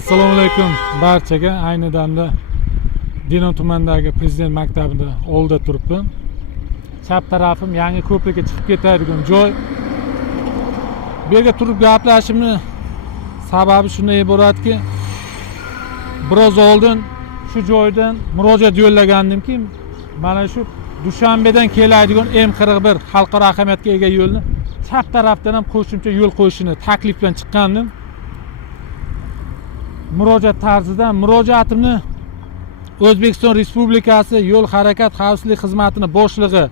Assalomu alaykum barchaga. Ayni damda Denov tumanidagi prezident maktabida oldida turibman. Chap tarafim yangi ko'prikka chiqib ketadigan joy. Bu yerga turib gaplashishimni sababi shunday iboratki, biroz oldin shu joydan murojaat yo'llagandimki, mana shu Dushanbedan keladigan M41 xalqaro ahamiyatga ega yo'lni chap tarafdan ham qo'shimcha yo'l qo'yishini taklif bilan chiqqandim. Murojaat tarzida murojaatimni O'zbekiston Respublikasi Yo'l harakat xavfsizlik xizmatining boshlig'i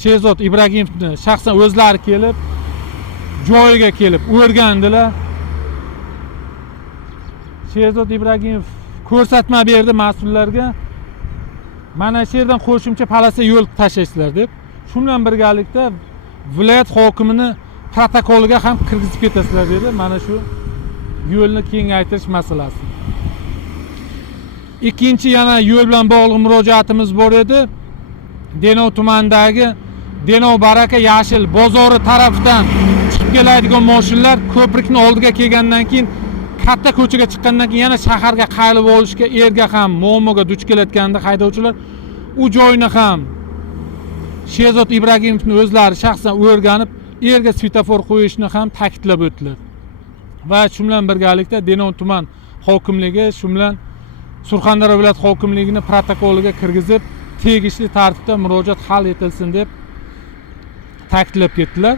Sherzod Ibragimovni shaxsan o'zlari kelib, joyiga kelib o'rgandilar. Sherzod Ibragimov ko'rsatma berdi mas'ullarga. Mana shu yerdan qo'shimcha palasa yo'l tashlashlar deb. Shu bilan birgalikda viloyat hokimining protokoliga ham kirgizib ketasizlar dedi. Mana shu yo'lni kengaytirish masalasi. Ikkinchi yana yo'l bilan bog'liq murojaatimiz bor edi. Denov tumanidagi Denov Baraka Yashil bozori tarafdan chiqib keladigan mashinalar ko'prikning oldiga kelgandan keyin katta ko'chaga chiqqandan keyin yana shaharga qayrilib olishga erga ham muammoga duch kelayotganda haydovchilar u joyni ham Sherzod Ibragimovning o'zlari shaxsan o'rganib, erga svetofor qo'yishni ham ta'kidlab o'tdilar. Va shu bilan birgalikda Denov tuman hokimligi, shu bilan Surxondaryo viloyat hokimligining protokoliga kirgizib, tegishli tartibda murojaat hal etilsin deb ta'kidlab ketdilar.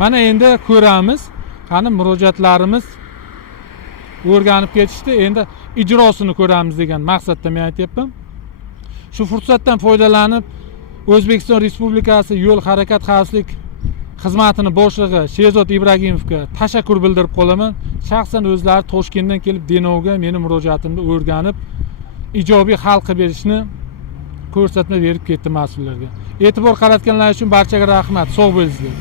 Mana endi ko'ramiz, qani murojaatlarimiz o'rganib ketishdi, endi ijrosini ko'ramiz degan maqsadda men aytyapman. Shu fursatdan foydalanib O'zbekiston Respublikasi Yo'l harakat xavfsizlik xizmatining boshlig'i Sherzod Ibragimovga tashakkur bildirib qolaman. Shaxsan o'zlari Toshkentdan kelib Denovga meni murojaatimni o'rganib, ijobiy hal qilib berishni ko'rsatma berib ketdi mas'ullarga. E'tibor qaratganlar uchun barchaga rahmat. Sog' bo'linglar.